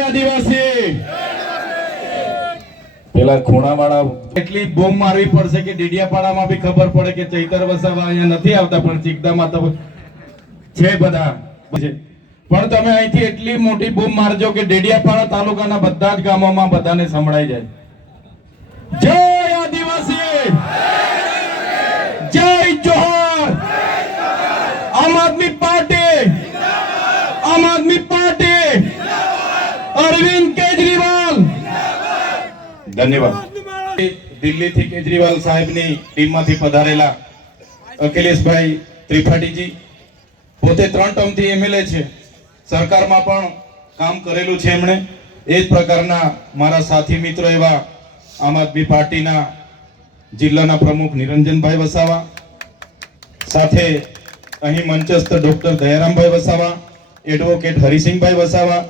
આદિવાસી પેલા ખૂણાવાળા એટલી બોમ્બ મારવી પડશે કે ડેડિયાપાડામાં બી ખબર પડે કે ચૈતર વસાવા અહીંયા નથી આવતા, પણ ચિકદામાં તો છે બધા. પણ તમે અહીંથી એટલી મોટી બોમ્બ મારજો કે ડેડિયાપાડા તાલુકાના બધા જ ગામોમાં બધાને સંભળાઈ જાય. જય આદિવાસી, જય જોહર, આમ આદમી પાર્ટી, આમ આદમી પાર્ટી, અરવિંદ કેજરીવાલ. ધન્યવાદ. દિલ્હીથી કેજરીવાલ સાહેબની ટીમમાંથી પધારેલા અખિલેશભાઈ ત્રિપાઠીજી પોતે 3 ટર્મથી એમએલએ છે, સરકારમાં પણ કામ કરેલું છે એમણે. એ જ પ્રકારના મારા સાથી મિત્રો એવા આમ આદમી પાર્ટીના જિલ્લાના પ્રમુખ નિરંજનભાઈ વસાવા, સાથે અહીં મંચસ્થ ડોક્ટર દયારામભાઈ વસાવા, એડવોકેટ હરિસિંહભાઈ વસાવા,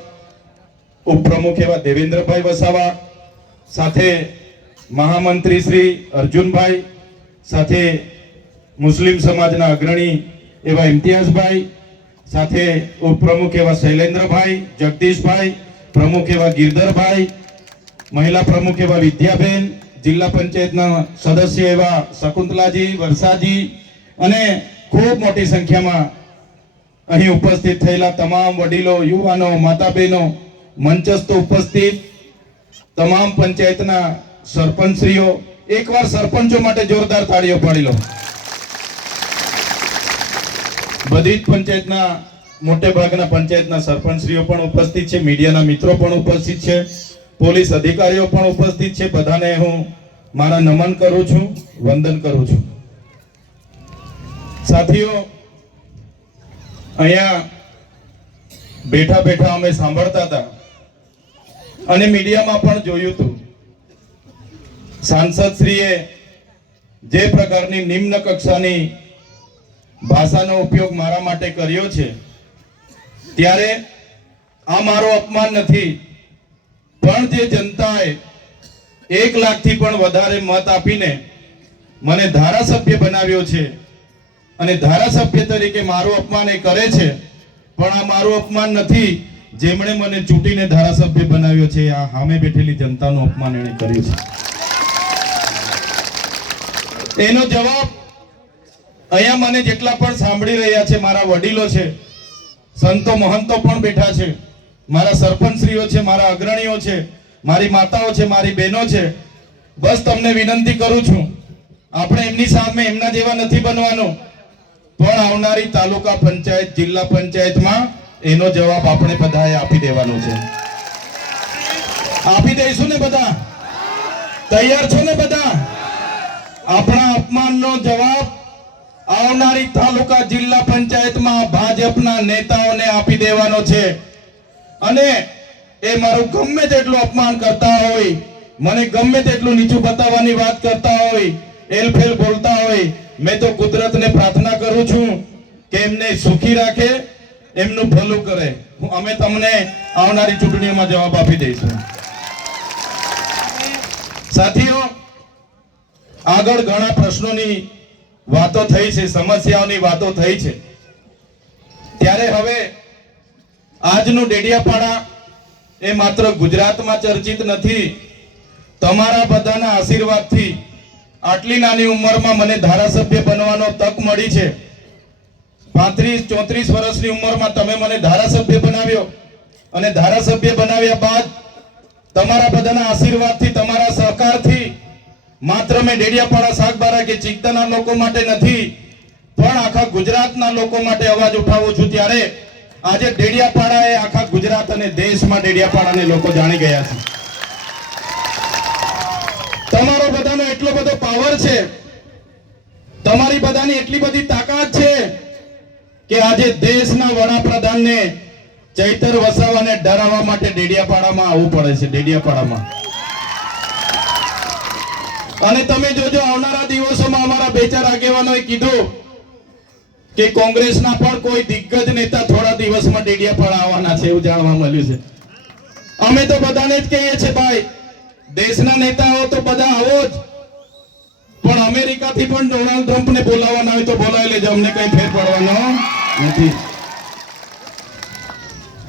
ઉપપ્રમુખ એવા દેવેન્દ્રભાઈ વસાવા, સાથે મહામંત્રી શ્રી અર્જુનભાઈ, સાથે મુસ્લિમ સમાજના અગ્રણી એવા ઇમ્તિયાઝભાઈ, સાથે ઉપપ્રમુખ એવા શૈલેન્દ્રભાઈ, જગદીશભાઈ, પ્રમુખ એવા ગિરધરભાઈ, મહિલા પ્રમુખ એવા વિદ્યાબેન, જિલ્લા પંચાયતના સદસ્ય એવા શકુંતલાજી, વર્ષાજી, અને ખૂબ મોટી સંખ્યામાં અહીં ઉપસ્થિત થયેલા તમામ વડીલો, યુવાનો, માતા બહેનો, મંચસ્થ ઉપસ્થિત તમામ પંચાયતના સરપંચશ્રીઓ. એકવાર સરપંચો માટે જોરદાર તાળીઓ પાડી લો. બધી જ પંચાયતના મોટે ભાગના પંચાયતના સરપંચશ્રીઓ પણ ઉપસ્થિત છે, મીડિયાના મિત્રો પણ ઉપસ્થિત છે, પોલીસ અધિકારીઓ પણ ઉપસ્થિત છે. બધાને હું મારા નમન કરું છું, વંદન કરું છું. સાથીઓ, અહીંયા બેઠા બેઠા અમે સાંભળતા હતા અને મીડિયામાં પણ જોયું હતું, સાંસદશ્રીએ જે પ્રકારની નિમ્ન કક્ષાની ભાષાનો ઉપયોગ મારા માટે કર્યો છે, ત્યારે આ મારો અપમાન નથી, પણ જે જનતાએ 1 લાખથી પણ વધારે મત આપીને મને ધારાસભ્ય બનાવ્યો છે અને ધારાસભ્ય તરીકે મારું અપમાન એ કરે છે, પણ આ મારું અપમાન નથી. જેમણે મને ચૂંટીને ધારાસભ્ય બનાવ્યો છે, આ સામે બેઠેલી જનતાનું અપમાન એણે કર્યું છે. એનો જવાબ અહીંયા મને જેટલા પણ સાંભળી રહ્યા છે, મારા વડીલો છે, સંતો મહંતો પણ બેઠા છે, મારા સરપંચશ્રીઓ છે, મારા અગ્રણીઓ છે, મારી માતાઓ છે, મારી બહેનો છે. બસ તમને વિનંતી કરું છું, આપણે એમની સામે એમના જેવા નથી બનવાનું, પણ આવનારી તાલુકા પંચાયત, જિલ્લા પંચાયતમાં એનો જવાબ આપણે બધાએ આપી દેવાનો છે. આપી દઈશું ને બધા? તૈયાર છો ને બધા? આપણા અપમાનનો જવાબ આવનારી તાલુકા જિલ્લા પંચાયતમાં ભાજપના નેતાઓને આપી દેવાનો છે. અને એ મારું ગમે તેટલું અપમાન કરતા હોય, મને ગમે તેટલું નીચું બતાવવાની વાત કરતા હોય, એલફેલ બોલતા હોય, મેં તો કુદરતને પ્રાર્થના કરું છું કે એમને સુખી રાખે, એમનું ભલું કરે. અમે તમને આવનારી ચૂંટણીઓમાં જવાબ આપી દઈશું. સાથીઓ, આગળ ઘણા પ્રશ્નોની વાતો થઈ છે, સમસ્યાઓની વાતો થઈ છે, ત્યારે હવે આજનું ડેડિયાપાડા એ માત્ર ગુજરાતમાં ચર્ચિત નથી. તમારા બધાના આશીર્વાદથી આટલી નાની ઉંમરમાં મને ધારાસભ્ય બનવાનો તક મળી છે. 35-34 વર્ષની ઉંમરમાં તમે મને ધારાસભ્ય બનાવ્યો, અને ધારાસભ્ય બનાવ્યા બાદ તમારા બધાના આશીર્વાદથી, તમારા સહકારથી માત્ર મેં ડેડિયાપાડા, સાગબારા કે ચિકદાના લોકો માટે નથી, પણ આખા ગુજરાતના લોકો માટે અવાજ ઉઠાવું છું. ત્યારે આજે ડેડિયાપાડા એ આખા ગુજરાત અને દેશમાં ડેડિયાપાડાને લોકો જાણી ગયા છે. તમારો બધાનો એટલો બધો પાવર છે, તમારી બધાની એટલી બધી તાકાત છે કે આજે દેશના વડાપ્રધાનને ચૈતર વસાવાને ડરાવવા માટે ડેડિયાપાડામાં આવવું પડે છે. ડેડિયાપાડામાં. અને તમે જોજો, આવનારા દિવસોમાં અમારા 2-4 આગેવાનોએ કીધું કે કોંગ્રેસના પણ કોઈ દિગ્ગજ નેતા થોડા દિવસમાં ડેડિયાપાડા આવવાના છે, એવું જાણવા મળ્યું છે. અમે તો બધાને જ કહીએ છીએ, ભાઈ, દેશના નેતાઓ તો બધા આવો જ, પણ અમેરિકાથી પણ ડોનાલ્ડ ટ્રમ્પને બોલાવવાના હોય તો બોલાવી લેજો, અમને કઈ ફેર પડવાનો નથી.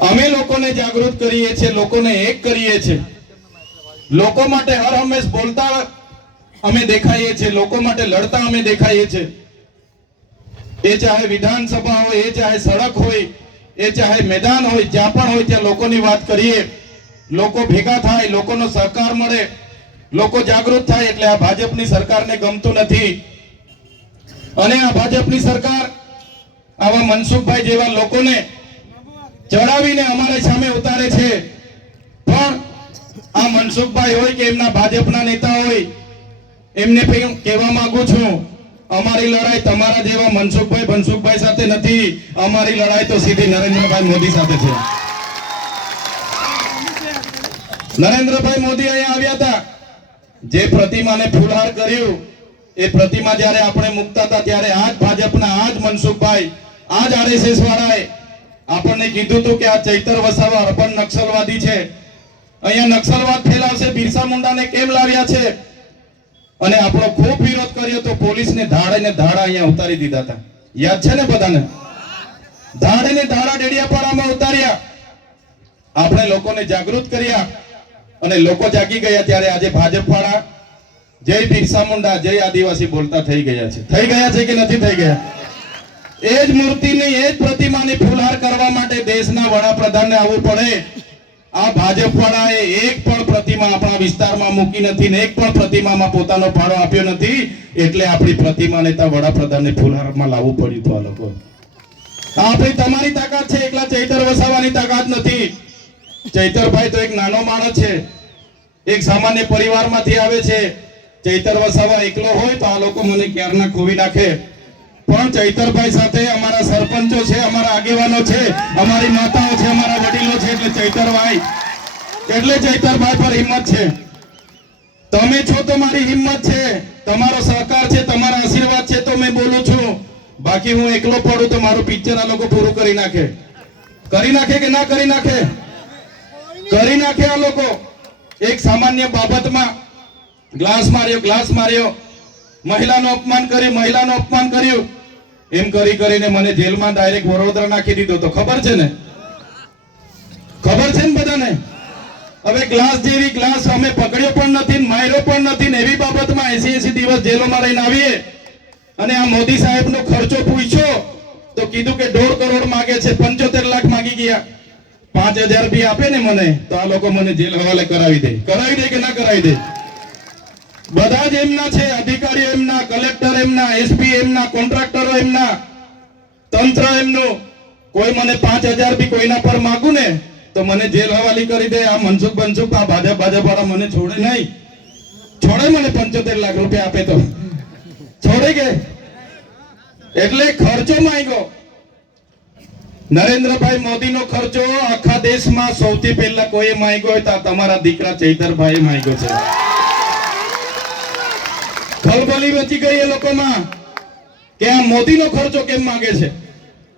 અમે લોકોને જાગૃત કરીએ છીએ, લોકોને એક કરીએ છીએ, લોકો માટે હર હંમેશ બોલતા અમે દેખાઈએ છીએ, લોકો માટે લડતા અમે દેખાઈએ છીએ. એ ચાહે વિધાનસભા હોય, એ ચાહે સડક હોય, એ ચાહે મેદાન હોય, જ્યાં પણ હોય ત્યાં લોકોની વાત કરીએ. લોકો ભેગા થાય, લોકોનો સહકાર મળે, લોકો જાગૃત થાય. એટલે આ ભાજપની સરકારને ગમતું નથી. અને આ ભાજપની સરકાર આવા મનસુખભાઈ જેવા લોકોને ચડાવીને અમારી સામે ઉતારે છે. પણ આ મનસુખભાઈ હોય કે એમના ભાજપના નેતા હોય, એમને કહેવા માંગુ છું, અમારી લડાઈ તમારા જેવા મનસુખભાઈ સાથે નથી. અમારી લડાઈ તો સીધી નરેન્દ્રભાઈ મોદી સાથે છે. નરેન્દ્રભાઈ મોદી અહીંયા આવ્યા હતા, જે પ્રતિમાને ફૂલહાર કર્યું, એ પ્રતિમા જ્યારે આપણે મૂકતા હતા ત્યારે આ જ ભાજપના, આ જ મનસુખભાઈ, આ જ આરએસએસ વાળાએ આપણને કીધું હતું કે આ ચૈતર વસાવા અર્બન નક્સલવાદી છે, અહીંયા નક્સલવાદ ફેલાવશે, બિરસા મુંડાને કેમ લાવ્યા છે. અને આપણો ખૂબ વિરોધ કર્યો તો પોલીસને ધાડે ને ધાડા અહીંયા ઉતારી દીધા હતા. યાદ છે ને બધાને? ધાડે ને ધાડા ડેડિયાપાડામાં ઉતાર્યા. આપણે લોકોને જાગૃત કર્યા અને લોકો જાગી ગયા. ત્યારે આજે ભાજપ વાળા જય બિરસા મુંડા, જય આદિવાસી બોલતા થઈ ગયા છે. થઈ ગયા છે કે નથી થઈ ગયા? એ જ મૂર્તિની, એ જ પ્રતિમાની ફૂલહાર કરવા માટે દેશના વડાપ્રધાનને આવવું પડે. આ ભાજપ વાળાએ એક પણ પ્રતિમા આપણા વિસ્તારમાં મૂકી નથી ને એક પણ પ્રતિમામાં પોતાનો ફાળો આપ્યો નથી. એટલે આપણી પ્રતિમાને ત્યાં વડાપ્રધાનને ફૂલહારમાં લાવવું પડ્યું હતું. આ લોકો આપણી તમારી તાકાત છે, એકલા ચૈતર વસાવાની તાકાત નથી. ચૈતરભાઈ તો એક નાનો માણસ છે, એક સામાન્ય પરિવારમાંથી આવે છે. ચૈતર વસાવા એકલો હોય તો આ લોકો મને ક્યારના ખોવી નાખે. પણ ચૈતરભાઈ સાથે અમારા સરપંચો છે, અમારા આગેવાનો છે, અમારી માતાઓ છે, અમારા વડીલો છે. એટલે ચૈતરભાઈ પર હિંમત છે. તમે છો તો મારી હિંમત છે, તમારો સહકાર છે, તમારા આશીર્વાદ છે તો મેં બોલું છું. બાકી હું એકલો પડું તો મારું પિક્ચર આ લોકો પૂરું કરી નાખે. કરી નાખે કે ના કરી નાખે? કરી નાખે આ લોકો. એક સામાન્ય બાબતમાં ગ્લાસ માર્યો, મહિલાનું અપમાન કર્યું. એમ કરીને મને જેલમાં ડાયરેક્ટ વડોદરા નાખી દીધો. તો ખબર છે ને બધાને? હવે ગ્લાસ જેવી ગ્લાસ અમે પકડ્યો પણ નથી, માર્યો પણ નથી ને એવી બાબતમાં 80 દિવસ જેલોમાં રહીને આવીએ. અને આ મોદી સાહેબનો ખર્ચો પૂછ્યો તો કીધું કે 1.5 કરોડ માંગે છે, 75 લાખ માંગી ગયા. 5000 બી આપે ને મને તો આ લોકો મને જેલ હવાલે કરાવી દે કે ના કરાવી દે? બધા જ એમના છે, અધિકારીઓ એમના, કલેક્ટર એમના, એસપી એમના, કોન્ટ્રાક્ટરો એમના, તંત્ર એમનું. કોઈ મને 5000 બી કોઈના પર માંગુ ને તો મને જેલ હવાલી કરી દે. આ મનસુખ આ ભાજપ વાળા મને છોડે નહીં. છોડે મને 75 લાખ રૂપિયા આપે તો છોડે કે? એટલે ખર્ચો માંગ્યો. નરેન્દ્રભાઈ મોદીનો ખર્ચો આખા દેશમાં સૌથી પહેલા કોઈ માંગ્યો હોય તો તમારા દીકરા ચૈતરભાઈ માંગ્યો છે. ખલબલી મચી ગઈ એ લોકોમાં કે આ મોદીનો ખર્ચો કેમ માંગે છે.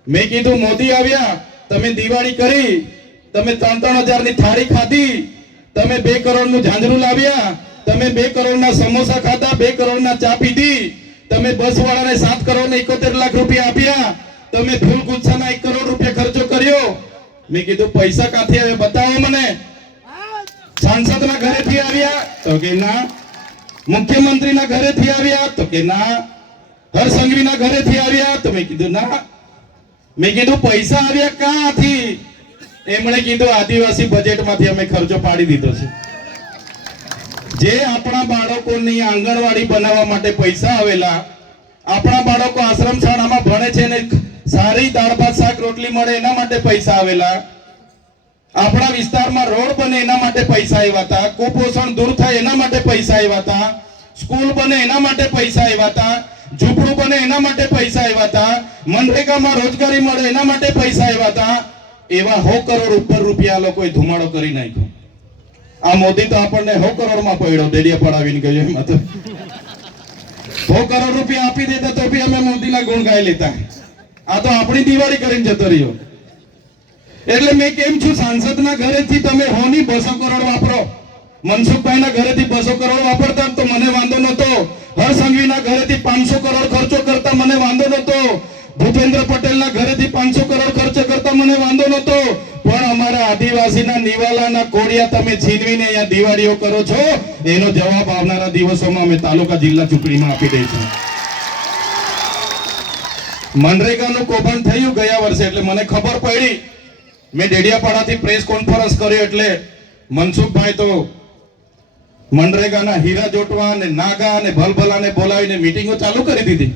મેં કીધું મોદી આવ્યા, તમે દિવાળી કરી, તમે 3-3000 ની થાળી ખાધી, તમે 2 કરોડનું ઝાંઝરું લાવ્યા, તમે 2 કરોડના સમોસા ખાધા, 2 કરોડના ચા પીધી, તમે બસ વાળાને 7 કરોડ ને 71 લાખ રૂપિયા આપ્યા, તમે ફૂલ ગુચ્છાના 1 કરોડ રૂપિયા ખર્ચો કર્યો. મેં કીધું પૈસા ક્યાંથી આવે બતાવો મને. સાંસદના ઘરેથી આવ્યા તો કે ના, મુખ્યમંત્રીના ઘરેથી આવ્યા તો કે ના, હરસંઘવીના ઘરેથી આવ્યા તો મેં કીધું ના. મેં કીધું પૈસા આવ્યા ક્યાંથી? એમણે કીધું આદિવાસી બજેટમાંથી અમે ખર્ચો પાડી દીધો છે. જે આપણા બાળકોની આંગણવાડી બનાવવા માટે પૈસા આવેલા, આપણા બાળકો આશ્રમ શાળામાં ભણે છે ને સારી દાળ ભાત શાક રોટલી મળે એના માટે પૈસા આવેલા, આપણા વિસ્તારમાં રોડ બને એના માટે પૈસા આવ્યા હતા, કુપોષણ દૂર થાય એના માટે પૈસા આવ્યા હતા, સ્કૂલ બને એના માટે પૈસા આવ્યા હતા, ઝૂંપડું બને એના માટે પૈસા આવ્યા હતા, મનરેગામાં રોજગારી મળે એના માટે પૈસા આવ્યા હતા. એવા 100 કરોડ ઉપર રૂપિયા લોકોએ ધુમાડો કરી નાખ્યો. આ મોદી તો આપણને 100 કરોડમાં પડ્યો, ડેડિયા પડાવીને ગયો. એમાં તો 100 કરોડ રૂપિયા આપી દેતા તો બી અમે મોદીના ગુણ ગાઈ લેતા. આ તો આપણી દિવાળી કરીને જતો રહ્યો. એટલે મેં કેમ છું, સાંસદના ઘરેથી તમે 200 કરોડ વાપરો, મનસુખભાઈના ઘરેથી 200 કરોડ વાપરતા તો મને વાંધો નતો, હરસંઘવીના ઘરેથી 500 કરોડ ખર્ચો કરતા મને વાંધો નતો, ભૂપેન્દ્ર પટેલના ઘરેથી 500 કરોડ ખર્ચ કરતા મને વાંધો નતો, પણ અમારા આદિવાસીના નિવાલાના કોડિયા તમે છીનવીને અહીંયા દિવાળીઓ કરો છો, એનો જવાબ આવનારા દિવસોમાં અમે તાલુકા જિલ્લા ચૂંટણીમાં આપી દઈશું. મનરેગાનું કૌભાંડ થયું ગયા વર્ષે, એટલે મને ખબર પડી. મેં ડેડિયાપાડાથી પ્રેસ કોન્ફરન્સ કર્યો, એટલે મનસુખભાઈ તો મનરેગાના હીરા જોટવા અને નાગા અને ભલભલાને બોલાવીને મીટિંગો ચાલુ કરી દીધી.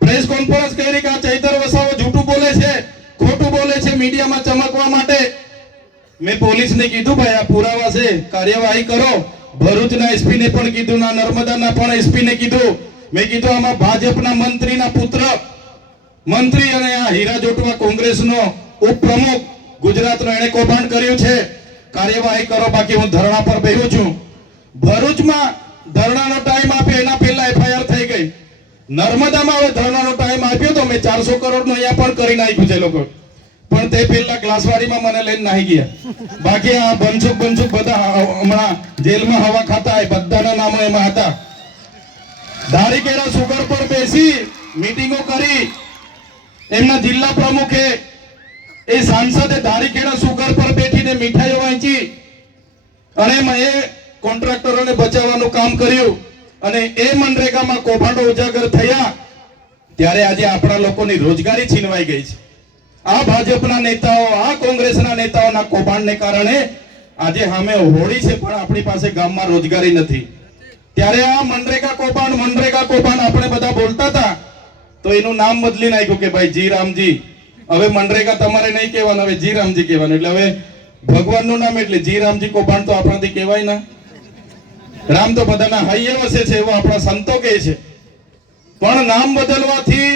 પ્રેસ કોન્ફરન્સ કરી કે આ ચૈતર વસાવો જૂઠું બોલે છે, ખોટું બોલે છે મીડિયામાં ચમકવા માટે. મેં પોલીસને કીધું ભાઈ આ પુરાવા છે, કાર્યવાહી કરો. ભરૂચના એસપી ને પણ કીધું, ના નર્મદાના પણ એસપી ને કીધું. મેં કીધું આમાં ભાજપના મંત્રીના પુત્ર મંત્રી અને આ હીરા જોટવા કોંગ્રેસનો ઉપપ્રમુખ ગુજરાતનો એને કૌભાંડ કર્યું છે, કાર્યવાહી કરો, બાકી હું ધરણા પર બેહું છું. ભરૂચમાં ધરણાનો ટાઈમ આપ્યો, એના પહેલા એફઆઈઆર થઈ ગઈ. નર્મદામાં હવે ધરણાનો ટાઈમ આપ્યો તો મેં 400 કરોડનો અહીંયા પણ કરી નાખ્યું છે લોકો, પણ તે પહેલા ગ્લાસવાડીમાં મને લઈને નાહી ગયા. બાકી આ બંસુક બધા હમણાં જેલમાં હવા ખાતા બધાના નામો એમાં હતા. ધારીકેરા સુગર પર બેસી મીટિંગો કરી. એમના જિલ્લા પ્રમુખે એ સાંસદે ધારીકેરા સુગર પર બેઠીને મીઠાઈઓ વહેંચી અને એ કોન્ટ્રાક્ટરોને બચાવવાનું કામ કર્યું. અને એ મનરેગામાં કૌભાંડો ઉજાગર થયા ત્યારે આજે આપણા લોકોની રોજગારી છીનવાઈ ગઈ છે. આ ભાજપના નેતાઓ, આ કોંગ્રેસના નેતાઓના કૌભાંડને કારણે આજે સામે હોળી છે, પણ આપણી પાસે ગામમાં રોજગારી નથી. ત્યારે આ મનરેગા કૌભાંડ આપણે બધા બોલતા હતા, તો એનું નામ બદલી નાખ્યું કે ભાઈ જી રામજી. હવે મનરેગા તમારે નહીં કહેવાનું, હવે જી રામજી કહેવાનું. એટલે હવે ભગવાનનું નામ એટલે જી રામજી કૌભાંડ તો આપણાથી કહેવાય ના. રામ તો બધાના હૈયે વસે છે એવું આપણા સંતો કહે છે, પણ નામ બદલવાથી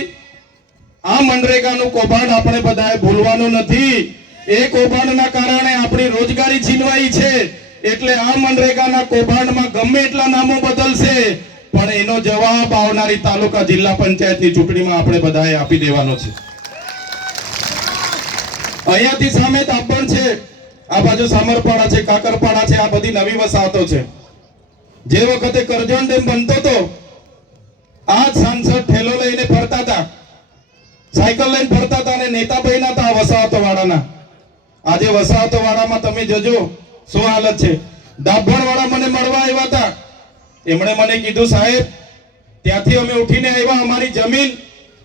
આ મનરેગાનું કૌભાંડ આપણે બધાએ ભૂલવાનું નથી. એ કૌભાંડના કારણે આપણી રોજગારી છીનવાઈ છે. એટલે આ મનરેગાના કૌભાંડમાં ગમે એટલા નામો બદલશે, પણ એનો જવાબ આવનારી તાલુકા જિલ્લા પંચાયતની ચૂંટણીમાં આપણે બધાએ આપી દેવાનો છે. અહીંયાથી સામે તાપણ છે, આ બાજુ સામરપાડા છે, કાકરપાડા છે, આ બધી નવી વસાહતો છે. જે વખતે કરજણ ડેમ બનતો હતો, આ સાંસદ ઠેલો લઈને ફરતા હતા, સાયકલ લઈને ફરતા હતા અને નેતા બન્યા હતા વસાહતો વાળાના. આજે વસાહતો વાળામાં તમે જોજો શું હાલત છે. દાભણ વાળા મને મળવા આવ્યા હતા. એમણે મને કીધું સાહેબ ત્યાંથી અમે ઉઠીને આવ્યા, અમારી જમીન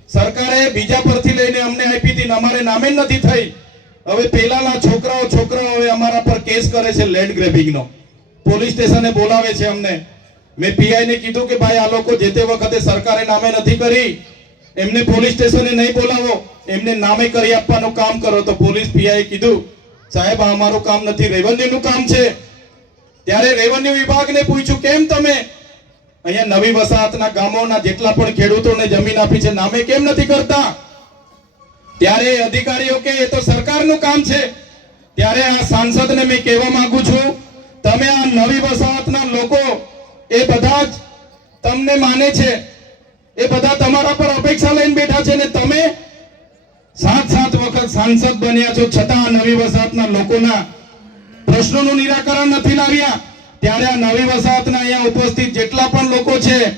સરકારે બીજા પરથી લઈને અમને આપી હતી, અમારે નામે નથી થઈ. હવે પેલાના છોકરાઓ હવે અમારા પર કેસ કરે છે લેન્ડ ગ્રેબિંગનો. પોલીસ સ્ટેશને બોલાવે છે અમને. મેં પીઆઈ ને કીધું કે ભાઈ આ લોકો જે તે વખતે સરકારે નામે નથી કરી, એમને પોલીસ સ્ટેશને નહીં બોલાવો, એમને નામે કરી આપવાનું કામ કરો. તો પોલીસ પીઆઈ કીધું સાહેબ આ અમારું કામ નથી, રેવન્યુનું કામ છે. ત્યારે રેવન્યુ વિભાગને પૂછ્યું કેમ તમે અહીંયા નવી વસાહતના ગામોના જેટલા પણ ખેડૂતોને જમીન આપી છે નામે કેમ નથી કરતા? ત્યારે અધિકારીઓ કે એ તો સરકારનું કામ છે. ત્યારે આ સાંસદને મેં કહેવા માંગુ છું, તમે આ નવી વસાહતના લોકો એ બધા જ તમને માને છે, એ બધા તમારા પર અપેક્ષા લઈને બેઠા છે ને તમે 7 વખત સાંસદ બન્યા છો, છતાં નવી વસાહતના લોકોના પ્રશ્નોનું નિરાકરણ નથી લાવ્યા. ત્યારે આ નવી વસાહતના અહીંયા ઉપસ્થિત જેટલા પણ લોકો છે,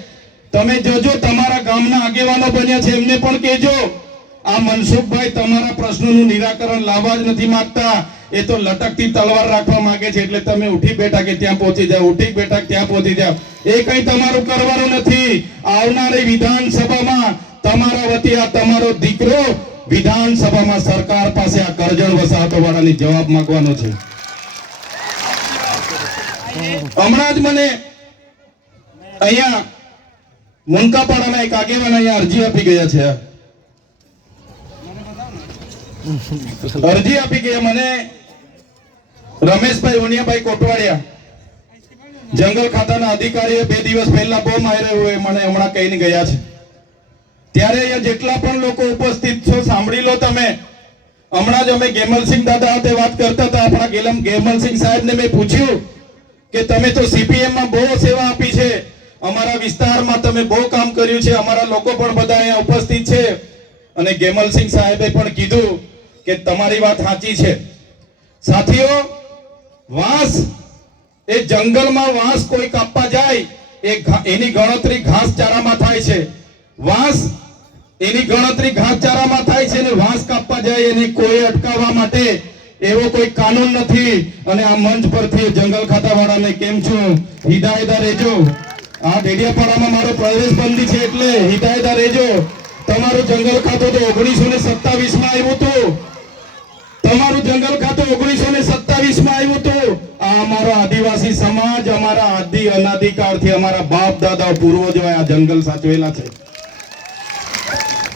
તમે જોજો તમારા ગામના આગેવાનો બન્યા છે એમને પણ કહેજો, આ મનસુખભાઈ તમારા પ્રશ્નોનું નિરાકરણ લાવવા જ નથી માંગતા, એ તો લટકતી તલવાર રાખવા માંગે છે. એટલે તમે ઉઠી બેઠા કે ત્યાં પહોંચી જાઓ, ઉઠી બેઠા ત્યાં પહોંચી જાઓ, એ કઈ તમારું કરવાનું નથી. આવનારી વિધાનસભામાં તમારા વતી આ તમારો દીકરો વિધાનસભામાં સરકાર પાસે આ કરજણ વસાહતો વાળાની જવાબ માંગવાનો છે. હમણાં જ મને અહીંયા મુનકાપાડાના એક આગેવાન અહીંયા અરજી આપી ગયા છે. અરજી આપી ગયા મને રમેશભાઈ ઉનિયાભાઈ કોટવાડિયા, જંગલ ખાતાના અધિકારીએ 2 દિવસ પહેલા બહુ માર્યો હોય મને હમણાં કહીને ગયા છે. ત્યારે અહીંયા જેટલા પણ લોકો ઉપસ્થિત છો સાંભળી લો તમે. હમણાં જ અમે ગેમલસિંહ દાદા સાથે વાત કરતા હતા. આપણા ગેમલસિંહ સાહેબને મેં પૂછ્યું કે તમે તો સીપીએમ માં બહુ સેવા આપી છે, અમારા વિસ્તારમાં તમે બહુ કામ કર્યું છે, અમારા લોકો પણ બધા અહીંયા ઉપસ્થિત છે. અને ગેમલસિંહ સાહેબે પણ કીધું કે તમારી વાત સાચી છે. સાથીઓ, વાંસ એ જંગલમાં વાંસ કોઈ કાપવા જાય એની ગણતરી ઘાસચારામાં થાય છે. વાંસ એની ગણતરી ઘાસચારામાં થાય છે, અને વાંસ કાપવા જાય એને કોઈ અટકાવવા માટે એવો કોઈ કાનૂન નથી અને આ મંચ પરથી જંગલ ખાતાવાળાને કેમ છો હિદાયતદાર રહેજો આ ડેડિયાપાડામાં મારો પ્રવેશ બંધી છે એટલે હિદાયતદાર રહેજો તમારું જંગલ ખાતું તો 1927 માં આવ્યું હતું તમારું જંગલ ખાતું 1927 માં આવ્યું હતું આ અમારો આદિવાસી સમાજ અમારા આદિ અનાદિકાળથી અમારા બાપ દાદા પૂર્વજો આ જંગલ સાચવેલા છે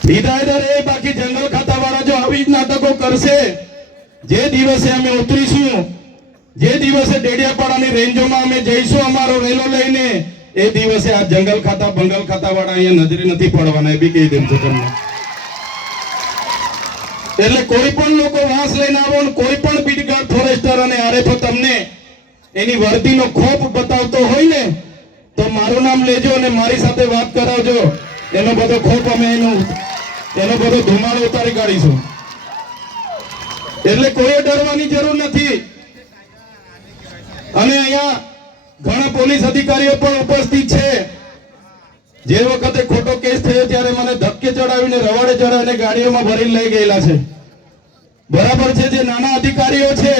હિદાયતદાર એ બાકી જંગલ ખાતાવાળા જો આવી જ નાટકો કરશે જે દિવસે અમે ઉતરીશું જે દિવસે ડેડિયાપાડાની રેન્જોમાં અમે જઈશું અમારો રેલો લઈને એ દિવસે આ જંગલ ખાતા બંગલ ખાતાવાળા અહીંયા નજરે નથી પડવાના એ બી કહી દઉં છું તમને એટલે કોઈ પણ લોકો વાંસ લઈને આવો ને કોઈ પણ બીટગાર્ડ ફોરેસ્ટર અને આરએફઓ તમને એની વર્દીનો ખોફ બતાવતો હોય ને તો મારું નામ લેજો અને મારી સાથે વાત કરાવજો એનો બધો ખોફ અમે એનો બધો ધુમાડો ઉતારી કાઢીશું એટલે કોઈ ડરવાની જરૂર નથી અને અહીંયા ઘણા પોલીસ અધિકારીઓ પણ ઉપસ્થિત છે જે વખતે ખોટો કેસ થયો ત્યારે મને ધક્કે ચડાવીને રવાડે ચડાવીને ગાડીઓમાં ભરીને લઈ ગયેલા છે બરાબર છે જે નાના અધિકારીઓ છે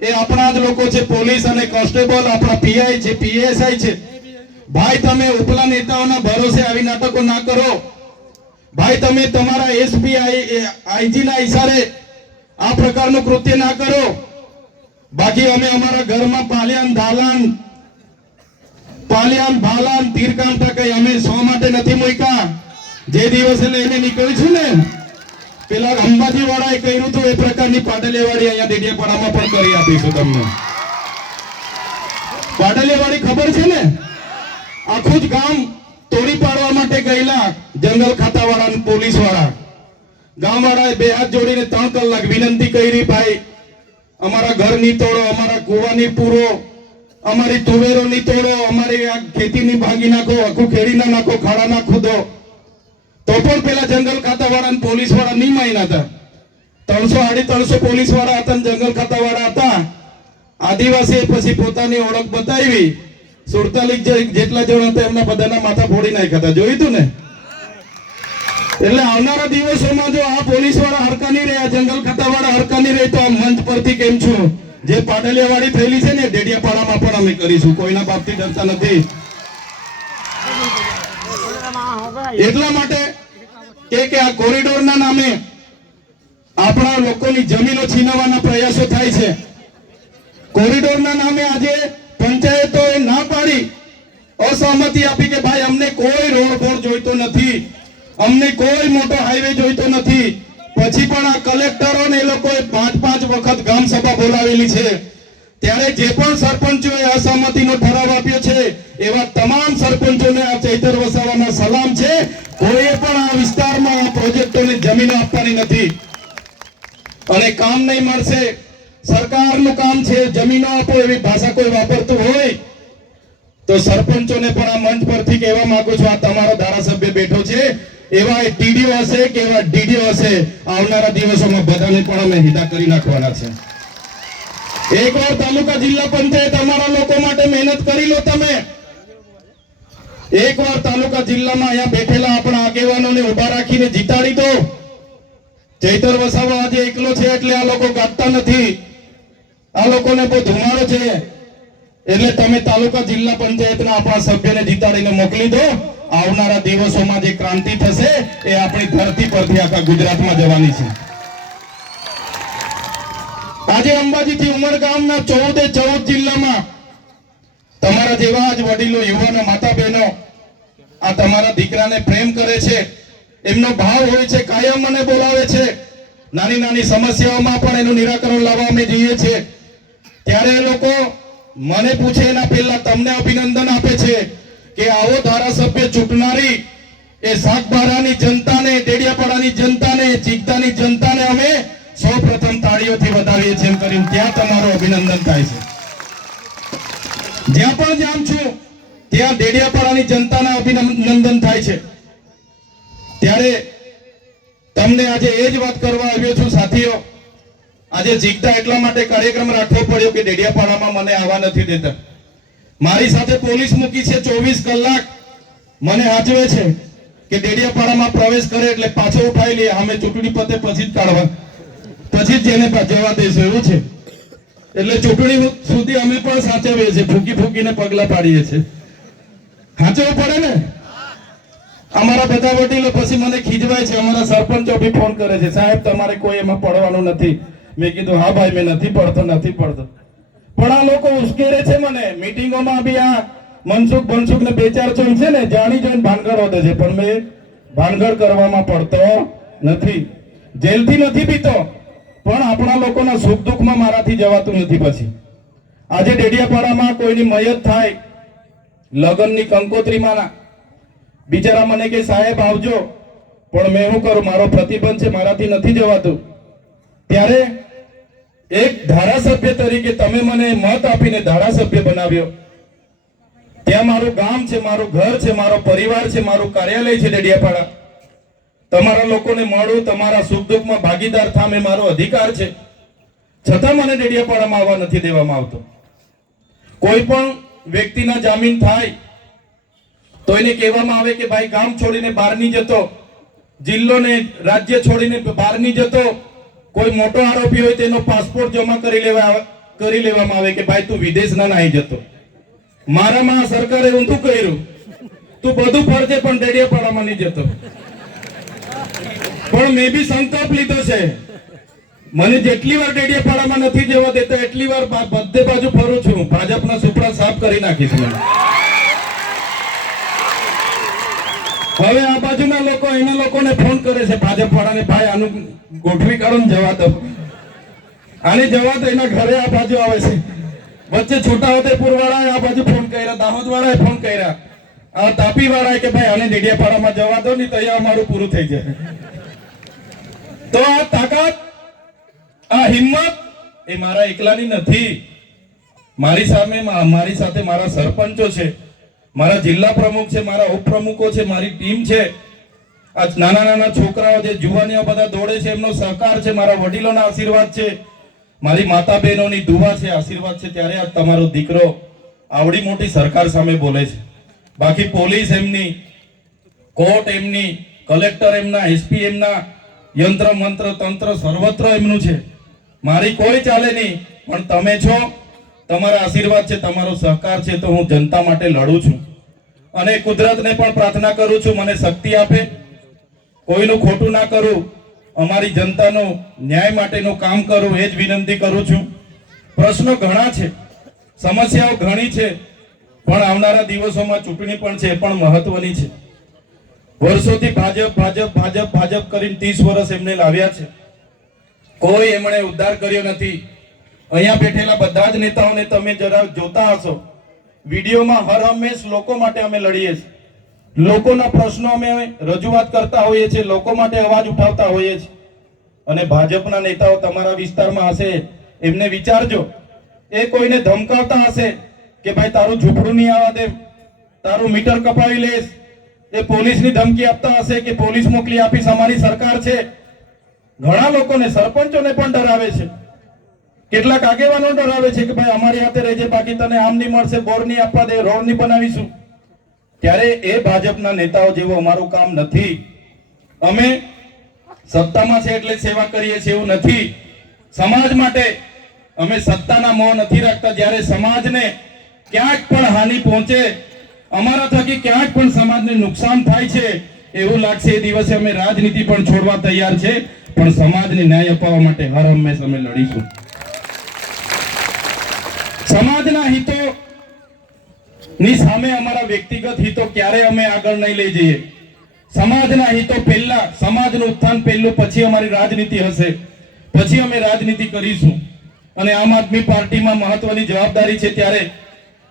એ આપણા જ લોકો છે પોલીસ અને કોન્સ્ટેબલ આપણા પીઆઈ છે પીએસઆઈ છે ભાઈ તમે ઉપલા નેતાઓના ભરોસે આવી નાટકો ના કરો ભાઈ તમે તમારા એસપી આઈજી ના ઈશારે આ પ્રકારનું કૃત્ય ના કરો બાકી અમે અમારા ઘરમાં પાલિયાન ભાલાન તીરકાંઠા કઈ અમે 100 માટે નથી મૂક્યા જે દિવસે લઈને નીકળીશું ને પેલા અંબાજી વાળાએ કર્યું હતું એ પ્રકારની પાટલીવાડી અહીંયા ડેડિયાપાડામાં પણ કરી આપીશું તમને પાટલીવાડી ખબર છે ને આખું જ ગામ તોડી પાડવા માટે ગયેલા જંગલ ખાતાવાળા અને પોલીસ વાળા ગામવાળાએ બે હાથ જોડીને 3 કલાક વિનંતી કરી ભાઈ અમારા ઘર ની તોડો અમારા કુવાની પૂરો અમારી તુવેરો ની તોડો અમારી આ ખેતીની ભાગી નાખો આખું ખેડી ના નાખો ખાડા ના ખોદો તો પણ પેલા જંગલ ખાતાવાળા અને પોલીસ વાળા નહીં માન્યા હતા 300-350 પોલીસ વાળા હતા જંગલ ખાતાવાળા હતા આદિવાસી પછી પોતાની ઓળખ બતાવી 47 જેટલા જણ હતા એમના બધાના માથા ફોડી નાખ્યા હતા જોયું તું ને એટલે આવનારા દિવસોમાં જો આ પોલીસ વાળા હરકા નહીં રહે જંગલ ખાતાવાળા હરકા નહીં રહે તો આ મંચ પરથી કેમ છું જે પાટલીવાડી થયેલી છે ને ડેડિયાપાડામાં પણ અમે કરીશું કોઈના બાપથી ડરતા નથી એટલા માટે કે આ કોરિડોરના નામે આપણા લોકોની જમીનો છીનવવાના પ્રયાસો થાય છે કોરિડોરના નામે આજે પંચાયતોએ ના પાડી અસહમતિ આપી કે ભાઈ અમને કોઈ રોડ બોર્ડ જોઈતો નથી અમને કોઈ મોટો હાઈવે જોઈતો નથી પછી પણ આ કલેક્ટરો ને એ લોકોએ 5 વખત ગામ સભા બોલાવેલી છે ત્યારે જે પણ સરપંચોએ અસહમતિનો ઠરાવ આપ્યો છે એવા તમામ સરપંચોને આ ચૈતર વસાવાના સલામ છે કોઈએ પણ આ વિસ્તારમાં આ પ્રોજેક્ટોને જમીનો આપવાની નથી અને કામ નહીં મળશે સરકારનું કામ છે જમીનો આપો એવી ભાષા કોઈ વાપરતું હોય તો સરપંચોને પણ આ મંચ પરથી કહેવા માંગુ છું આ તમારો ધારાસભ્ય બેઠો છે એવા ટીડીઓ હશે કે એવા ડીડીઓ હશે આવનારા દિવસોમાં બધાને પણ અમે હિદા કરી નાખવાના છે એકવાર તાલુકા જિલ્લા પંચાયત અમારા લોકો માટે મહેનત કરી લો તમે એકવાર તાલુકા જિલ્લામાં અહીંયા બેઠેલા આપણા આગેવાનોને ઉભા રાખીને જીતાડી દો ચૈતર વસાવા આજે એકલો છે એટલે આ લોકો ગાતા નથી આ લોકોને બહુ ધુમાડો છે એટલે તમે તાલુકા જિલ્લા પંચાયતના આપણા સભ્યને જીતાડીને મોકલી દો આવનારા દિવસોમાં જે ક્રાંતિ થશે એ આપણી ધરતી પરથી આખા ગુજરાતમાં જવાની છે આજે અંબાજીથી ઉમરગામના 14 જિલ્લામાં તમારા જેવા જ વડીલો યુવાનો માતા બહેનો આ તમારા દીકરાને પ્રેમ કરે છે એમનો ભાવ હોય છે કાયમ મને બોલાવે છે નાની નાની સમસ્યાઓમાં પણ એનું નિરાકરણ લાવવા અમે જઈએ છીએ ત્યારે એ લોકો મને પૂછે એના પહેલા તમને અભિનંદન આપે છે કે આવો ધારાસભ્ય ચૂંટનારી એ સાગબારાની જનતાને ડેડિયાપાડાની જનતાને ચીકતાની જનતાને અમે સૌપ્રથમ તાળીઓથી વધાવીએ છીએ એમ કરીને ત્યાં તમારું અભિનંદન થાય છે જ્યાં પણ જામ છું ત્યાં ડેડિયાપાડાની જનતાને અભિનંદન થાય છે ત્યારે તમને આજે એ જ વાત કરવા આવ્યો છું સાથીઓ આજે ચીકતા એટલા માટે કાર્યક્રમ રાખવો પડ્યો કે ડેડિયાપાડામાં મને આવવા નથી દેતા મારી સાથે પોલીસ મૂકી છે 24 કલાક મને હાચવે છે કે ડેડિયાપાડામાં પ્રવેશ કરે એટલે પાછો ઉઠાઈ લે અમે ચૂંટણી પતે પછી જ કાઢવા પછી જ જેને જવા દેશું એવું છે. એટલે ચૂંટણી સુધી અમે પણ સાચવીએ છીએ, ફૂકી ફૂકીને પગલા પાડીએ છીએ. સાચવવું પડે ને. અમારા બધા વડીલો પછી મને ખીજવાય છે, અમારા સરપંચો બી ફોન કરે છે, સાહેબ તમારે કોઈ એમાં પડવાનું નથી. મેં કીધું હા ભાઈ, મેં નથી પડતો. પણ આ લોકો ઉશ્કેરે છે મને. મીટિંગોમાં બી આ મનસુખ ને 2-4 ચોન છે ને, જાણી જોઈને ભાનગડ હોતે છે, પણ મેં ભાનગડ કરવામાં પડતો નથી. જેલથી નથી પીતો, પણ આપણા લોકોના સુખ દુઃખમાં મારાથી જવાતું નથી. પછી આજે ડેડિયાપાડામાં કોઈની મયત થાય, લગ્નની કંકોત્રીમાં, બિચારા મને કે સાહેબ આવજો, પણ મેં શું કરું, મારો પ્રતિબંધ છે, મારાથી નથી જવાતું. ત્યારે એક ધારાસભ્ય તરીકે તમે મને મત આપીને ધારાસભ્ય બનાવ્યો. ત્યાં મારું ગામ છે, મારું ઘર છે, મારો પરિવાર છે, મારું કાર્યાલય છે ડેડિયાપાડા. તમારા લોકોને મળું, તમારા સુખ દુઃખમાં ભાગીદાર થામ, એ મારો અધિકાર છે. છતાં મને ડેડિયાપાડામાં આવવા નથી દેવામાં આવતો. કોઈ પણ વ્યક્તિના જામીન થાય તો એને કહેવામાં આવે કે ભાઈ ગામ છોડીને બહાર નહીં જતો, જિલ્લો ને રાજ્ય છોડીને બહાર નહીં જતો. કોઈ મોટો આરોપી હોય તેનો પાસપોર્ટ જમા કરી લેવામાં આવે કે ભાઈ તું વિદેશ ના નહીં જતો. મારામાં સરકારે ઊંધું કર્યું, તું બધું ફરજે પણ ડેડિયાપાડામાં નહીં જતો. પણ મેં બી સંકલ્પ લીધો છે, મને જેટલી વાર ડેડિયાપાડામાં નથી જવા દેતા એટલી વાર બધે બાજુ ફરું છું. ભાજપના સુપડા સાફ કરી નાખીશ મને. હવે આ બાજુના લોકો એના લોકોને ફોન કરે છે ભાજપ વાળાને, ભાઈ આનું ગોઠવી કાઢો ને જવા દો, આને જવા દો. એના ઘરે આ બાજુ આવે છે. વચ્ચે છોટાઉદેપુર વાળાએ આ બાજુ ફોન કર્યા, દાહોદ વાળાએ ફોન કર્યા, આ તાપી વાળાએ કે ભાઈ આને ડેડિયાપાડામાં જવા દો ને, તો અહીંયા અમારું પૂરું થઈ જાય. તો આ તાકાત, આ હિંમત એ મારા એકલાની નથી. મારી સાથે મારા સરપંચો છે, મારા જિલ્લા પ્રમુખ છે, મારા ઉપપ્રમુખો છે, મારી ટીમ છે. આ નાના છોકરાઓ જે જુવાનીઓ બધા દોડે છે, એમનો સહકાર છે, મારા વડીલોના આશીર્વાદ છે, મારી માતા બહેનોની દુઆ છે, આશીર્વાદ છે. ત્યારે આ તમારો દીકરો આવડી મોટી સરકાર સામે બોલે છે. બાકી પોલીસ એમની, કોર્ટ એમની, કલેક્ટર એમના, એસપી એમના, યંત્ર મંત્ર તંત્ર સર્વત્ર એમનું છે. મારી કોઈ ચાલે નહીં. પણ તમે છો, તમારા આશીર્વાદ છે, તમારો સહકાર છે, તો હું જનતા માટે લડું છું. અને કુદરતને પણ પ્રાર્થના કરું છું મને શક્તિ આપે, કોઈનું ખોટું ના કરું, અમારી જનતાનું ન્યાય માટેનું કામ કરું, એ જ વિનંતી કરું છું. પ્રશ્નો ઘણા છે, સમસ્યાઓ ઘણી છે, પણ આવનારા દિવસોમાં ચૂંટણી પણ છે, પણ મહત્વની છે. વર્ષોથી ભાજપ કરીને 30 વર્ષ એમને લાવ્યા છે. કોઈ એમણે ઉદ્ધાર કર્યો નથી. અહીંયા બેઠેલા બધા જ નેતાઓને તમે જરા જોતા હશો, વિડીયોમાં હર હંમેશ લોકો માટે અમે લડીએ છીએ, લોકોના પ્રશ્નો અમે રજૂઆત કરતા હોઈએ છીએ, લોકો માટે અવાજ ઉઠાવતા હોઈએ છીએ. અને ભાજપના નેતાઓ તમારા વિસ્તારમાં હશે, એમને વિચારજો, એ કોઈને ધમકાવતા હશે કે ભાઈ તારું ઝૂંપડું નહીં આવવા દે, તારું મીટર કપાવી લેશ, એ પોલીસની ધમકી આપતા હશે કે પોલીસ મોકલી આપીશ, અમારી સરકાર છે. ઘણા લોકોને, સરપંચોને પણ ડરાવે છે, કેટલાક આગેવાનો ડરાવે છે કે ભાઈ અમારી હાથે રહેજે, બાકી તને આમ નહીં મળશે, બોર નહીં આપવા દે, રોડ નહીં બનાવીશું. ત્યારે એ ભાજપના નેતાઓ જેવું અમારું કામ નથી. અમે સત્તામાં છે એટલે સેવા કરીએ છીએ એવું નથી. સમાજ માટે અમે સત્તાના મોહ નથી રાખતા. જ્યારે સમાજને ક્યાંક પણ હાનિ પહોંચે, અમારા થકી ક્યાંક પણ સમાજને નુકસાન થાય છે એવું લાગશે, એ દિવસે અમે રાજનીતિ પણ છોડવા તૈયાર છે, પણ સમાજને ન્યાય અપાવવા માટે હર હંમેશ અમે લડીશું. સમાજના હિતો ની સામે અમારા વ્યક્તિગત હિતો ક્યારે અમે આગળ નહીં લઈ જઈએ. સમાજના હિતો પહેલા, સમાજનું ઉત્થાન પહેલું, પછી અમારી રાજનીતિ હશે, પછી અમે રાજનીતિ કરીશું. અને આમ આદમી પાર્ટીમાં મહત્વની જવાબદારી છે. ત્યારે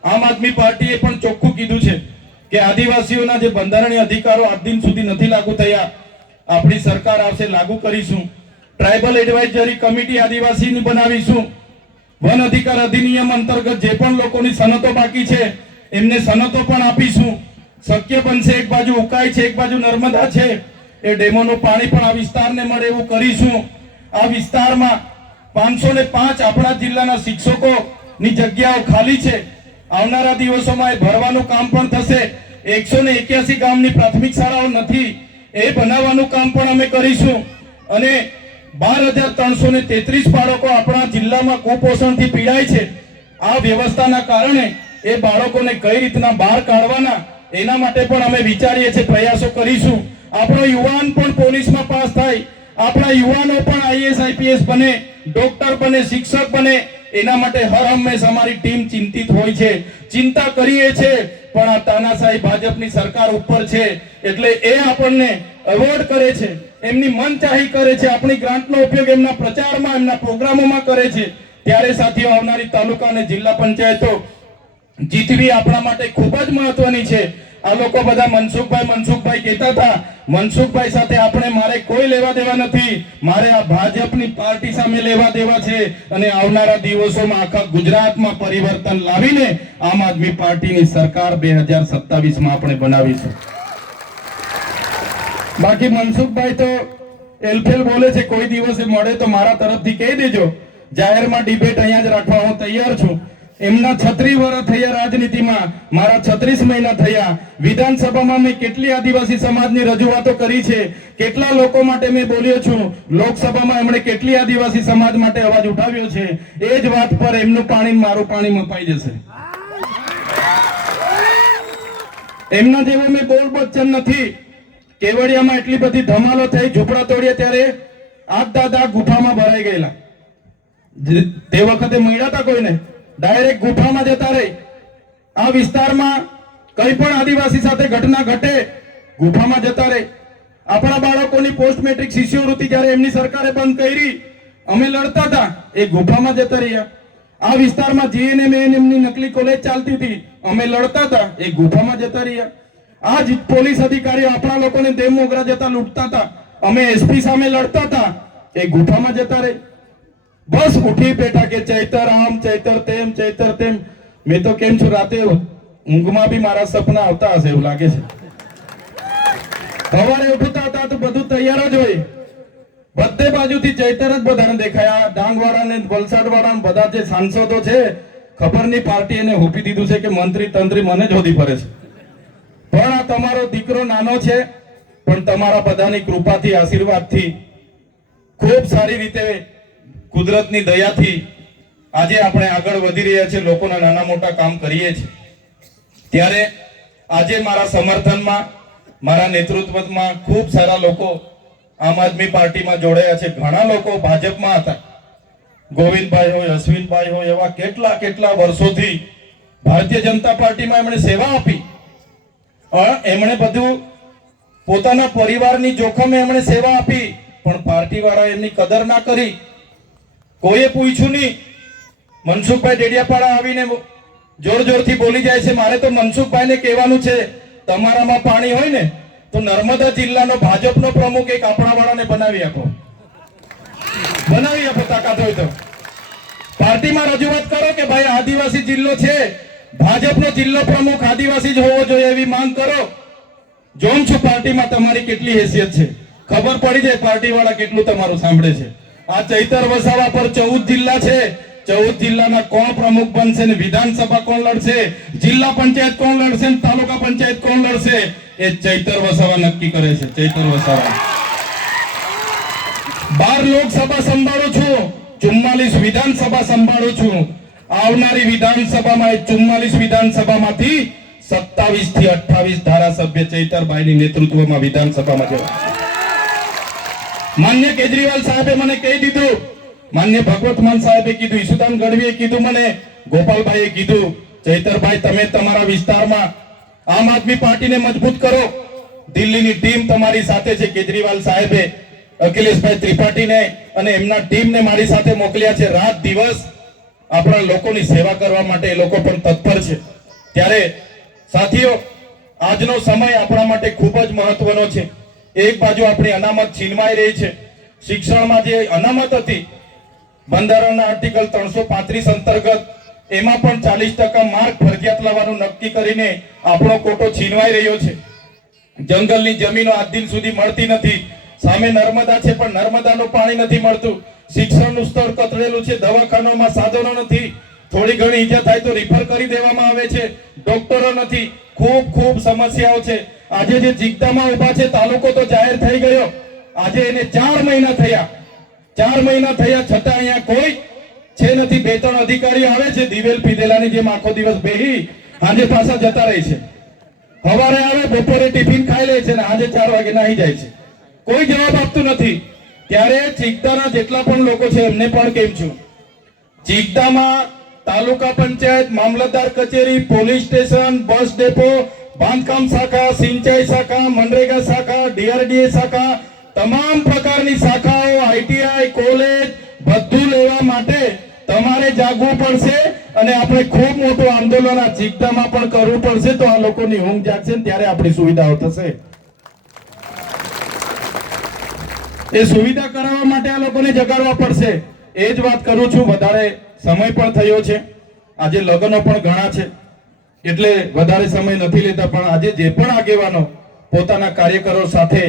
આમ આદમી પાર્ટીએ પણ ચોખ્ખું કીધું છે કે આદિવાસીઓના જે બંધારણીય અધિકારો આજ દિન સુધી નથી લાગુ થયા, આપણી સરકાર આવશે લાગુ કરીશું. ટ્રાઇબલ એડવાઇઝરી કમિટી આદિવાસીની બનાવીશું. વન અધિકાર અધિનિયમ અંતર્ગત જે પણ લોકોની સનતો બાકી છે એમને સનતો પણ આપીશું. શક્ય બનશે, એક બાજુ ઉકાઈ છે, એક બાજુ નર્મદા છે, એ ડેમોનું પાણી પણ આ વિસ્તારને મળે એવું કરીશું. આ વિસ્તારમાં 505 આપણા જિલ્લાના શિક્ષકોની જગ્યાઓ ખાલી છે. આવનારા દિવસોમાં એ ભરવાનું કામ પણ થશે. 181 ગામની પ્રાથમિક શાળાઓ નથી, એ બનાવવાનું કામ પણ અમે કરીશું. અને 12,333 બાળકો આપણા જિલ્લામાં કુપોષણથી પીડાય છે. આ વ્યવસ્થાના કારણે એ બાળકોને કઈ રીતના બહાર કાઢવાના એના માટે પણ અમે વિચારીએ છીએ, પ્રયાસો કરીશું. આપણો યુવાન પણ પોલીસમાં પાસ થાય, આપણા યુવાનો પણ આઈએએસ આઈપીએસ બને, ડોક્ટર બને, શિક્ષક બને, એના માટે હર હંમેશ અમારી ટીમ ચિંતિત હોય છે, ચિંતા કરીએ છે. પણ આ તાનાશાહી ભાજપની સરકાર ઉપર છે એટલે એ આપણને અવોઇડ કરે છે, એમની મનચાહી કરે છે, આપણી ગ્રાન્ટનો ઉપયોગ એમના પ્રચારમાં, એમના પ્રોગ્રામોમાં કરે છે. ત્યારે સાથીઓ, આવનારી તાલુકા અને જિલ્લા પંચાયતો જીતવી આપણા માટે ખૂબ જ મહત્વની છે. આ લોકો બધા મનસુખભાઈ કહેતા હતા, મનસુખભાઈ સાથે આપણે મારે કોઈ લેવા દેવા નથી, મારે આ ભાજપની પાર્ટી સામે લેવા દેવા છે. અને આવનારા દિવસોમાં આખા ગુજરાતમાં પરિવર્તન લાવીને આમ આદમી પાર્ટીની સરકાર 2027માં આપણે બનાવીશું. બાકી મનસુખભાઈ તો એલફેલ બોલે છે, કોઈ દિવસે મળે તો મારા તરફથી કહી દેજો, જાહેરમાં ડિબેટ અહીંયા જ રાખવા હું તૈયાર છું. એમના 36 વર્ષ થયા રાજનીતિમાં, મારા 36 મહિના થયા. વિધાનસભામાં મેં કેટલી આદિવાસી સમાજની રજૂઆતો કરી છે, કેટલા લોકો માટે મેં બોલ્યો છું. લોકસભામાં એમણે કેટલી આદિવાસી સમાજ માટે અવાજ ઉઠાવ્યો છે. એ જ વાત પર એમનું પાણી મારું પાણી મપાઈ જશે. એમના જેવો મેં બોલ બચ્ચન નથી. કેવડિયામાં એટલી બધી ધમાલો થઈ, ઝૂંપડા તોડ્યા ત્યારે આ દાદા ગુફામાં ભરાઈ ગયેલા. તે વખતે મળ્યા હતા કોઈને, ડાયરેક્ટ ગુફામાં જતા રહી. આ વિસ્તારમાં કઈ પણ આદિવાસી સાથે ઘટના ઘટે, ગુફામાં જતા રહી. આપણા બાળકોની પોસ્ટ મેટ્રિક શિષ્યવૃત્તિ જ્યારે એમની સરકારે બંધ કરી, અમે લડતા હતા, એ ગુફામાં જતા રહ્યા. આ વિસ્તારમાં જીએનએમ એએનએમ ની નકલી કોલેજ ચાલતી હતી, અમે લડતા હતા, એ ગુફામાં જતા રહ્યા. આ જ પોલીસ અધિકારીઓ આપણા લોકોને દેવ મોગરા જતા લૂંટતા હતા, અમે એસપી સામે લડતા હતા, એ ગુફામાં જતા રહી. બસ ઉઠી બેઠા કે ચૈતર આમ, ચૈતર તેમ, ચૈતર તેમ. મેં તો કેમ છું, રાતે ઊંઘમાં બી મારા સપના આવતા હશે એવું લાગે છે. સવારે ઉઠતા હતા તો બધું તૈયાર જ હોય, બધે બાજુથી ચૈતર જ બધાને દેખાયા. ડાંગવાળા ને વલસાડવાળા ને બધા જે સાંસદો છે, ખબર નહીં પાર્ટી એને હોપી દીધું છે કે મંત્રી તંત્રી મને જ હોદી ફરે છે. પણ આ તમારો દીકરો નાનો છે, પણ તમારા બધાની કૃપાથી, આશીર્વાદથી, ખૂબ સારી રીતે કુદરતની દયાથી આજે આપણે આગળ વધી રહ્યા છીએ, લોકોના નાના મોટા કામ કરીએ છીએ. ત્યારે આજે મારા સમર્થનમાં, મારા નેતૃત્વમાં ખૂબ સારા લોકો આમ આદમી પાર્ટીમાં જોડાયા છે. ઘણા લોકો ભાજપમાં હતા, ગોવિંદભાઈ હોય, અશ્વિનભાઈ હોય, એવા કેટલા વર્ષોથી ભારતીય જનતા પાર્ટીમાં એમણે સેવા આપી. એમણે બધું પોતાના પરિવારની જોખમે એમણે સેવા આપી, પણ પાર્ટી વાળા એમની કદર ના કરી. કોઈએ પૂછ્યું નહીં. મનસુખભાઈ ડેડિયાપાડા આવીને જોરથી બોલી જાય છે. મારે તો મનસુખભાઈને કહેવાનું છે, તમારામાં પાણી હોય ને તો નર્મદા જિલ્લાનો ભાજપનો પ્રમુખ એક આપણા વાળાને બનાવી આપો, તાકાત હોય તો. પાર્ટીમાં રજૂઆત કરો કે ભાઈ આદિવાસી જિલ્લો છે, ભાજપનો જિલ્લો પ્રમુખ આદિવાસી જ હોવો જોઈએ એવી માંગ કરો. જોઉં છું પાર્ટીમાં તમારી કેટલી હેસિયત છે, ખબર પડી જાય પાર્ટી વાળા કેટલું તમારું સાંભળે છે. આ ચૈતર વસાવા પર 14 જિલ્લા છે, 14 જિલ્લાના કોણ પ્રમુખ બનશે ને વિધાનસભા કોણ લડશે, જિલ્લા પંચાયત કોણ લડશે ને તાલુકા પંચાયત કોણ લડશે, એ ચૈતર વસાવા નક્કી કરે છે. ચૈતર વસાવા 12 લોકસભા સંભાળું છું, 44 વિધાનસભા સંભાળું છું. આવનારી વિધાનસભામાં 44 વિધાનસભામાંથી 27 થી 28 ધારાસભ્ય ચૈતરભાઈની નેતૃત્વમાં વિધાનસભામાં જવા. માન્ય કેજરીવાલ સાહેબે મને કહી દીધું, માન્ય ભગવત માન સાહેબે કીધું, ઈસુદાન ગઢવીએ કીધું, મને ગોપાલભાઈએ કીધું, ચૈતરભાઈ તમે તમારા વિસ્તારમાં આમ આદમી પાર્ટીને મજબૂત કરો. દિલ્હીની ટીમ તમારી સાથે છે. કેજરીવાલ સાહેબે અખિલેશભાઈ ત્રિપાઠીને અને એમના ટીમને મારી સાથે મોકલ્યા છે. રાત દિવસ આપણા લોકોની સેવા કરવા માટે એ લોકો પણ તત્પર છે. ત્યારે સાથીઓ, આજનો સમય આપણા માટે ખૂબ જ મહત્વનો છે. એક બાજુ આપણી અનામત છીનવાઈ રહી છે. શિક્ષણમાં જે અનામત હતી બંધારણના આર્ટિકલ 335 અંતર્ગત, એમાં પણ 40% માર્ક ફરજિયાત લાવવાનું નક્કી કરીને આપણો કોટો છીનવાઈ રહ્યો છે. જંગલની જમીનો આજ દિન સુધી મળતી નથી. સામે નર્મદા છે પણ નર્મદાનું પાણી નથી મળતું. શિક્ષણનું સ્તર કથળેલું છે, દવાખાનામાં સાધનો નથી, થોડી ઘણી ઈજા થાય તો રિફર કરી દેવામાં આવે છે, ડોક્ટરો નથી, ખૂબ સમસ્યાઓ છે. આજે જે જીગદામાં ઉભા છે, તાલુકો તો જાહેર થઈ ગયો, આજે એને 4 મહિના થયા. 4 મહિના થયા છતાં અહીંયા કોઈ છે નથી. 2-3 અધિકારીઓ આવે છે દિવેલ પીધેલાની જેમ આખો દિવસ બેહી આજે પાછા જતા રહે છે. સવારે આવે, બપોરે ટિફિન ખાઈ લે છે ને આજે 4 વાગે નાહી જાય છે. કોઈ જવાબ આપતું નથી. ત્યારે ચીકદાના જેટલા પણ લોકો છે એમને પણ કેમ છું, ચીકદામાં તાલુકા પંચાયત, મામલતદાર કચેરી, પોલીસ સ્ટેશન, બસ ડેપો, બાંધકામ શાખા, સિંચાઈ શાખા, મનરેગા શાખા, ડીઆરડીએ શાખા, તમામ પ્રકારની શાખાઓ, આઈટીઆઈ, કોલેજ બધું લેવા માટે તમારે જાગવું પડશે અને આપણે ખૂબ મોટું આંદોલન આ ચીકદામાં પણ કરવું પડશે. તો આ લોકોની ઊંઘ જાગશે ને ત્યારે આપણી સુવિધાઓ થશે. એ સુવિધા કરાવવા માટે આ લોકોને જગાડવા પડશે. એ જ વાત કરું છું. વધારે સમય પણ થયો છે, આજે લગ્નો પણ ઘણા છે એટલે વધારે સમય નથી લેતા. પણ આજે જે પણ આગેવાનો પોતાના કાર્યકરો સાથે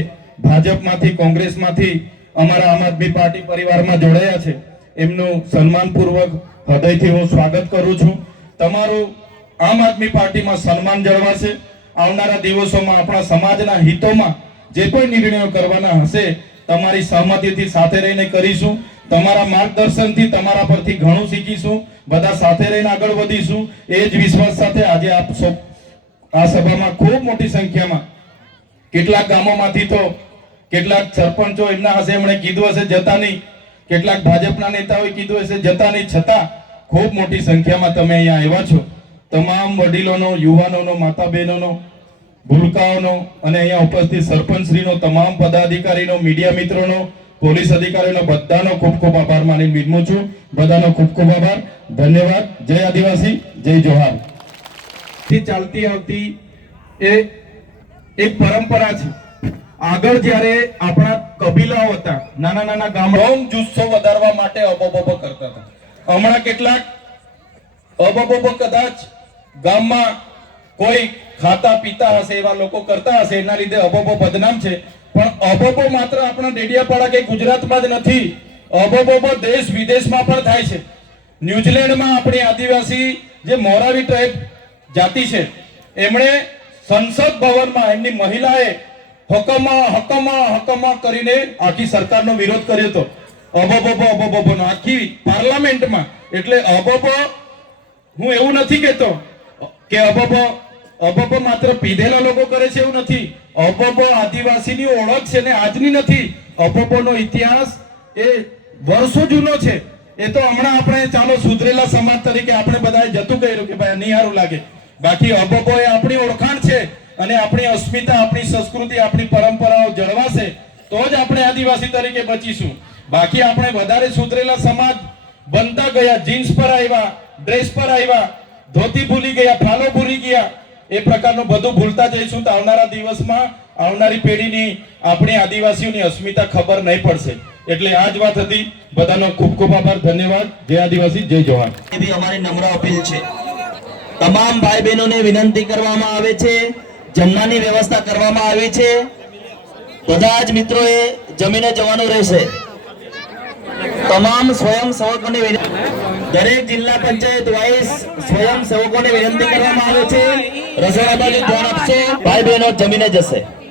ભાજપમાંથી, કોંગ્રેસમાંથી અમારા આમ આદમી પાર્ટી પરિવારમાં જોડાયા છે એમનું સન્માનપૂર્વક હૃદયથી હું સ્વાગત કરું છું. તમારું આમ આદમી પાર્ટીમાં સન્માન જળવાશે. આવનારા દિવસોમાં આપણા સમાજના હિતોમાં જે પણ નિર્ણયો કરવાના હશે તમારી સહમતિથી સાથે રહીને કરીશું. તમારા માર્ગદર્શનથી, તમારા પરથી ઘણું શીખીશું. બધા સાથે રહીને આગળ વધીશું. એ જ વિશ્વાસ સાથે આજે આપ આ સભામાં ખૂબ મોટી સંખ્યામાં કેટલાક ગામોમાંથી તો કેટલાક સરપંચો એમના હશે એમણે કીધું હશે જતા નહીં, કેટલાક ભાજપના નેતાઓએ કીધું હશે જતા નહીં, છતાં ખૂબ મોટી સંખ્યામાં તમે અહીંયા આવ્યા છો. તમામ વડીલોનો, યુવાનોનો, માતા બહેનોનો, ભૂલકાઓનો અને અહીંયા ઉપસ્થિત સરપંચશ્રીનો, તમામ પદાધિકારીનો, મીડિયા મિત્રોનો, પોલીસ અધિકારીઓનો બધાનો ખૂબ ખૂબ આભાર માની વિનમું છું. બધાનો ખૂબ ખૂબ આભાર, ધન્યવાદ. જય આદિવાસી, જય જોહાર. ચાલતી આવતી એક પરંપરા છે. આગળ જ્યારે આપણા કબીલાઓ હતા, નાના નાના ગામડાઓ જુસ્સો વધારવા માટે અબોબો કરતા હતા. હમણાં કેટલાક અબોબો કદાચ ગામમાં કોઈ ખાતા પીતા હશે એવા લોકો કરતા હશે, એના લીધે અબોબો બદનામ છે. પણ અબોબો માત્ર આપણા ડેડિયાપાડા કે ગુજરાતમાં જ નથી, અબોબો દેશ વિદેશમાં પણ થાય છે. ન્યુઝીલેન્ડમાં આપણી આદિવાસી જે મોરાવી ટ્રાઇબ જાતિ છે એમણે સંસદ ભવનમાં એમની મહિલાએ હકમા કરીને આખી સરકારનો વિરોધ કર્યો હતો. અબોબો આખી પાર્લામેન્ટમાં. એટલે અબોબો, હું એવું નથી કહેતો કે અબોબો માત્ર પીધેલા લોકો કરે છે, એવું નથી. અબોબો આદિવાસીની ઓળખ છે ને આજની નથી. અબોબોનો ઇતિહાસ એ વર્ષો જૂનો છે. એ તો હમણાં આપણે ચાલો સુધરેલા સમાજ તરીકે આપણે બધાએ જતું કર્યું કે ભાઈ નહીં સારું લાગે. બાકી અબોબો એ આપણી ઓળખાણ છે અને આપણી અસ્મિતા, આપણી સંસ્કૃતિ, આપણી પરંપરાઓ જળવાશે તો જ આપણે આદિવાસી તરીકે બચીશું. બાકી આપણે વધારે સુધરેલા સમાજ બનતા ગયા, જીન્સ પર આવ્યા, ડ્રેસ પર આવ્યા, ધોતી ભૂલી ગયા, ફાલો ભૂલી ગયા, એ પ્રકારનું બધું ભૂલતા જઈશું તો આવનારા દિવસમાં આવનારી પેઢીની આપણી આદિવાસીઓની અસ્મિતા ખબર નહીં પડશે. એટલે આ જ વાત હતી. બધાનો ખૂબ ખૂબ આભાર, ધન્યવાદ. જય આદિવાસી, જય જોહાર. અમારી નમ્ર અપીલ છે, તમામ ભાઈ બહેનોને વિનંતી કરવામાં આવે છે, જમવાની વ્યવસ્થા કરવામાં આવી છે. બધા જ મિત્રોએ જમીને જવાનું રહેશે. તમામ સ્વયંસેવકોને દરેક જિલ્લા પંચાયત વાઇઝ સ્વયંસેવકોને વિનંતી કરવામાં આવે છે રસોડા બાજુ ધ્યાન આપશો. ભાઈ બહેનો જમીને જશે.